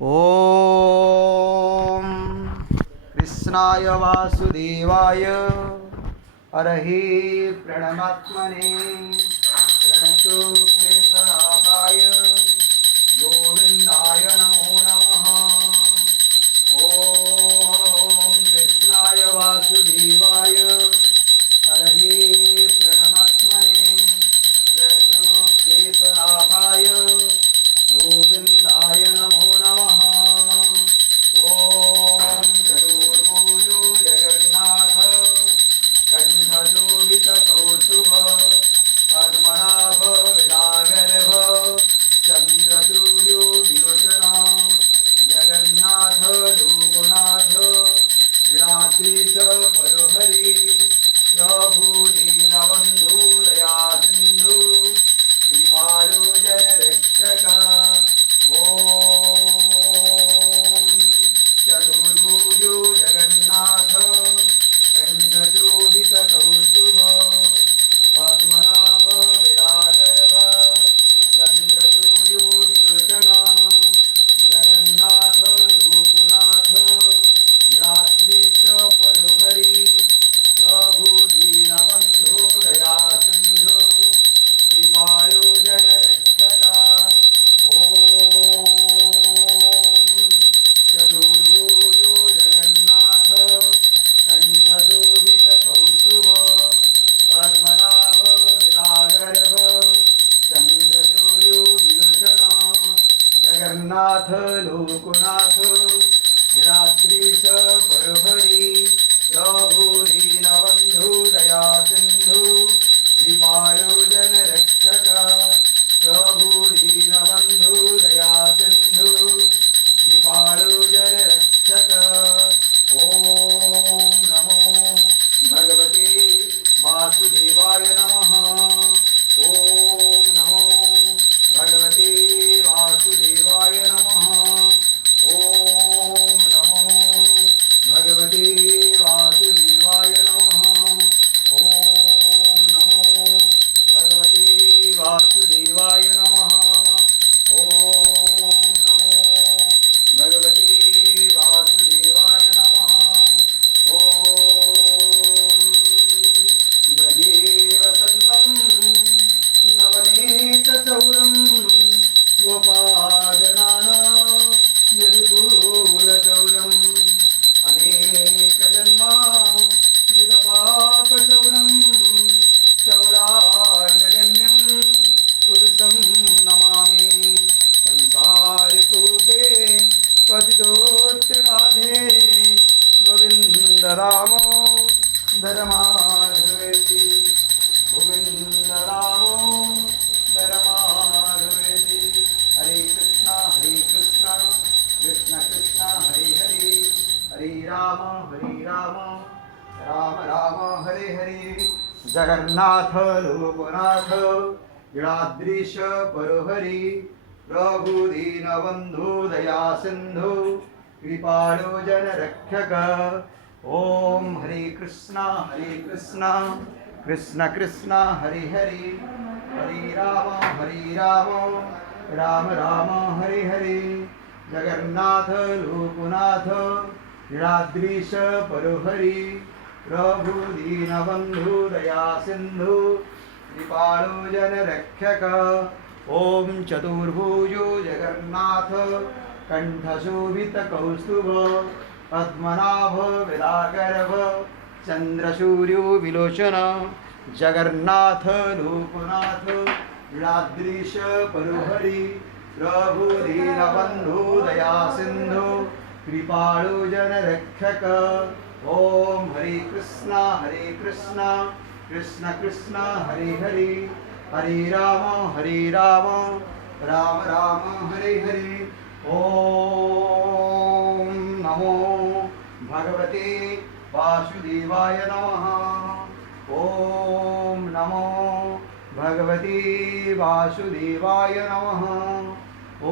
ॐ कृष्णाय वासुदेवाय हरहि प्रणमात्मने प्रणतो क्लेशनाशाय गोविन्दाय नमो नमः। ॐ कृष्णाय वासुदेवाय हरहि प्रणमात्मने प्रणतो क्लेशनाशाय गोविन्दाय नमो नमः। ॐ गरुडभुजो जगन्नाथ कण्ठशोभितकौस्तुभ पद्मनाभ विरागर्भ चन्द्रसूर्यो विलोचन जगन्नाथ लोकनाथ विराट्रीश परोहरि प्रभु दीनबन्धु दया सिन्धु कृपालो जनरक्षक। ॐ चतुर्भुजो जगन्नाथ कण्ठशोभितकौस्तुभ पद्मनाभ विरागर्भ चन्द्रसूर्यो विलोचन जगन्नाथ लोकनाथ विराट्रीश परोहरि प्रभु दीनबन्धु दया सिन्धु कृपालो जनरक्षक। ॐ चतुर्भुजो जगन्नाथ कण्ठशोभितकौस्तुभ पद्मनाभ विरागर्भ चन्द्रसूर्यो विलोचन जगन्नाथ लोकनाथ विराट्रीश परोहरि प्रभु दीनबन्धु दया सिन्धु कृपालो जनरक्षक। प्रभु दीनबन्धु दया सिन्धु कृपालो जनरक्षक। ॐ नमो भगवते वासुदेवाय नमः। ॐ नमो भगवते वासुदेवाय नमः। ॐ नमो भगवते वासुदेवाय नमः। ॐ नमो भगवते वासुदेवाय नमः। ॐ नमो भगवते वासुदेवाय नमः। ॐ ब्रजे वसन्तं नवनीतचौरं गोपालनाना यदुकूलचौरम् अनेकजन्मा जितपापचौरं चौरार्धगण्यं पुरुषं नमामि। संसारकूपे पतितोऽत्यगाधे गोविन्द रामो धर्माधवेति गोविन्द रामो धर्माधवेति। हरे कृष्णा कृष्ण कृष्ण हरे हरे हरे राम राम राम हरे हरे। जगन्नाथ लोकनाथ विराट्रीश परोहरि प्रभु दीनबन्धु दया सिन्धु कृपालो जनरक्षक। ॐ हरे कृष्णा कृष्ण कृष्ण हरे हरे हरे राम राम राम हरे हरे। जगन्नाथ लोकनाथ विराट्रीश परोहरि प्रभु दीनबन्धु दया सिन्धु कृपालो जनरक्षक। ॐ चतुर्भुजो जगन्नाथ कण्ठशोभितकौस्तुभ पद्मनाभ विरागर्भ चन्द्रसूर्यो विलोचन जगन्नाथ लोकनाथ विराट्रीश परोहरि प्रभु दीनबन्धु दया सिन्धु कृपालो जनरक्षक। ॐ हरे कृष्णा कृष्ण कृष्ण हरे हरे हरे राम राम राम हरे हरे। ॐ नमो भगवते वासुदेवाय नमः। ॐ नमो भगवते वासुदेवाय नमः।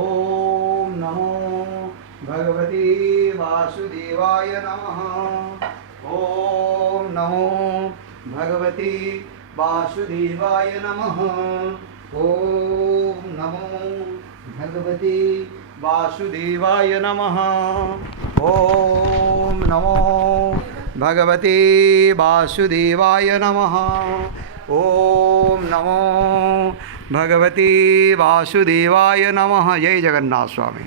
ॐ नमो भगवते वासुदेवाय नमः। ॐ नमो भगवते वासुदेवाय नमः। ॐ नमो भगवते वासुदेवाय नमः। ओम नमो भगवते वासुदेवाय नमः। ओम नमो भगवते वासुदेवाय नमः। जय जगन्नाथ स्वामी।